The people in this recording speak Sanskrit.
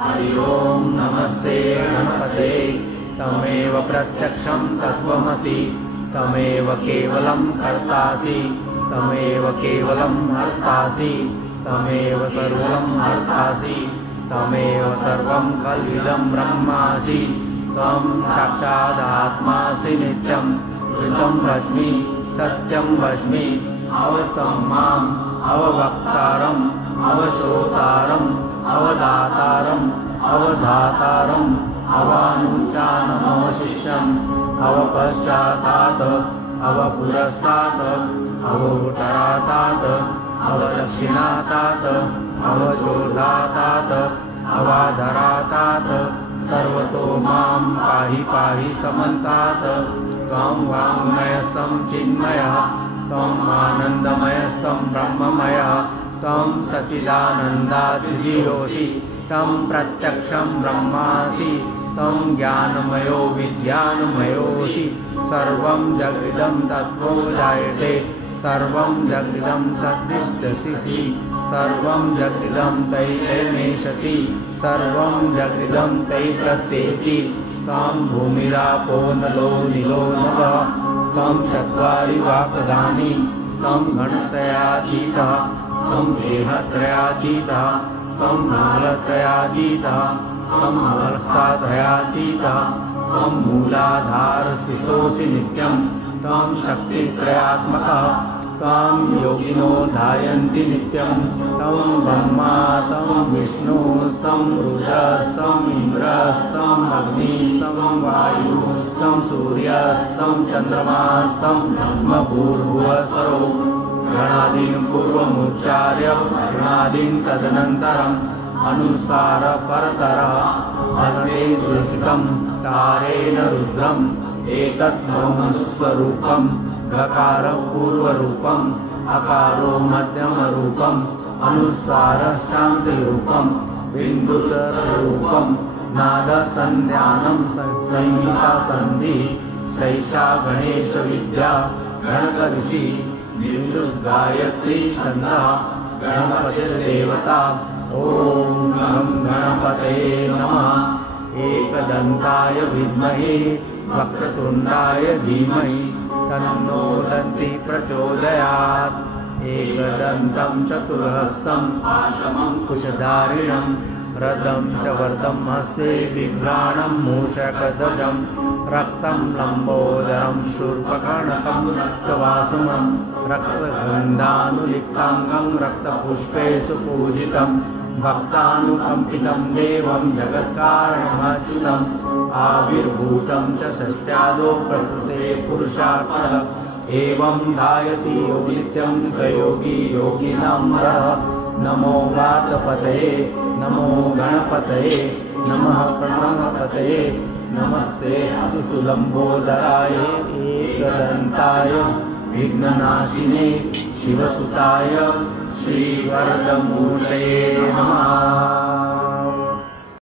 हरि ओम नमस्ते गणपते तमेव प्रत्यक्षं तत्त्वमसि तमेव केवलं कर्तासि तमेव केवलं हर्तासि तमेव सर्वं हर्तासि तमेव सर्वं खल्विदं ब्रह्मासि त्वं साक्षादात्मासि नित्यं ऋतं वच्मि सत्यं वच्मि अवतं माम् अववक्तारम् अवश्रोतारम् अवदातारम् अवधातारम् अवानुचानमवशिष्यम् अवपश्चातात् अवपुरस्तात् अवोत्तरातात् अवदक्षिणातात् अवचोर्धातात् अवाधरातात् सर्वतो मां पाहि पाहि समन्तात् त्वं वाङ्मयस्तं चिन्मयः त्वं आनन्दमयस्तं ब्रह्ममयः त्वं सच्चिदानन्दाद्वितीयोऽसि तं प्रत्यक्षं ब्रह्मासि त्वं ज्ञानमयो विज्ञानमयोऽसि सर्वं जगदिदं तत्त्वो जायते सर्वं जगदिदं तद्दिष्टसि सर्वं जगदिदं तैलमेशति सर्वं जगदिदं तै प्रत्येति त्वं भूमिरापो नलो नीलो नभः त्वं चत्वारि वाक्पदानि त्वं गणतयातीतः त्वं देहत्रयातीतः त्वं मूलतयातीतः त्वं मूलस्थातयातीतः त्वं मूलाधारशिशोऽसि नित्यं त्वं शक्तित्रयात्मकः त्वं योगिनो ध्यायन्ति नित्यं त्वं ब्रह्मा त्वं विष्णुस्तं रुद्रस्तं इन्द्रस्तं अग्निस्तं वायुस्तं सूर्यस्तं चन्द्रमास्तं ब्रह्मभूर्भुवस्वरो गणादीन् पूर्वमुच्चार्य गणादीन् तदनन्तरम् अनुसार परतरः अनवेदुषितं तारेण रुद्रम् एतत् मनुस्वरूपं गकार पूर्वरूपम् अकारो मध्यमरूपम् अनुस्वार शान्तिरूपं बिन्दुतररूपं नादसन्ध्यानं संहितासन्धि सैषा गणेशविद्या गणकऋषि गायत्री छन्दः गणपतिर्देवता ॐ गणपते नमः एकदन्ताय विद्महे वक्रतुण्डाय धीमहि तन्नो दन्ति प्रचोदयात् एकदन्तं चतुर्हस्तं कुशधारिणं रथं च वर्धं हस्ते बिभ्राणं मूषकध्वजं रक्तं लम्बोदरं शूर्पकर्णकं रक्तवासुमं रक्तगन्धानुलिप्ताङ्गं रक्तपुष्पेषु पूजितं भक्तानुकम्पितं देवं जगत्कारणमच्युतम् आविर्भूतं च षष्ट्यादो प्रकृते पुरुषार्थः एवं ध्यायति यो नित्यं स योगी योगिनां रः नमो वातपतये नमो गणपतये नमः प्रणमपतये नमस्ते सुलम्बोदराय एकदन्ताय विघ्ननाशिने शिवसुताय श्रीवरदमूर्तये नमः।